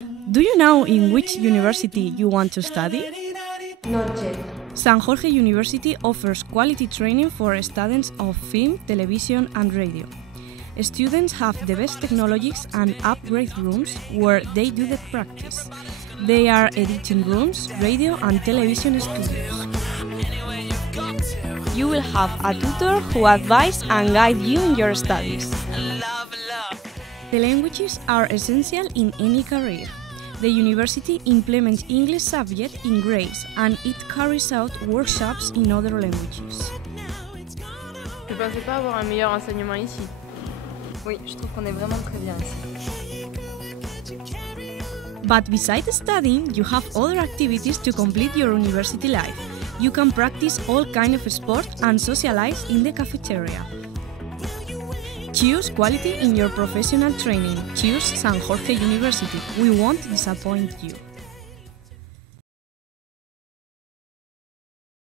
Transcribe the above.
Do you know in which university you want to study? Not yet. San Jorge University offers quality training for students of film, television and radio. Students have the best technologies and upgrade rooms where they do the practice. They are editing rooms, radio and television studios. You will have a tutor who advise and guide you in your studies. The languages are essential in any career. The university implements English subject in grades and it carries out workshops in other languages. Tu ne pensais pas avoir un meilleur enseignement ici? Oui, je trouve qu'on est vraiment très bien ici. But besides studying, you have other activities to complete your university life. You can practice all kinds of sport and socialize in the cafeteria. Choose quality in your professional training. Choose San Jorge University. We won't disappoint you.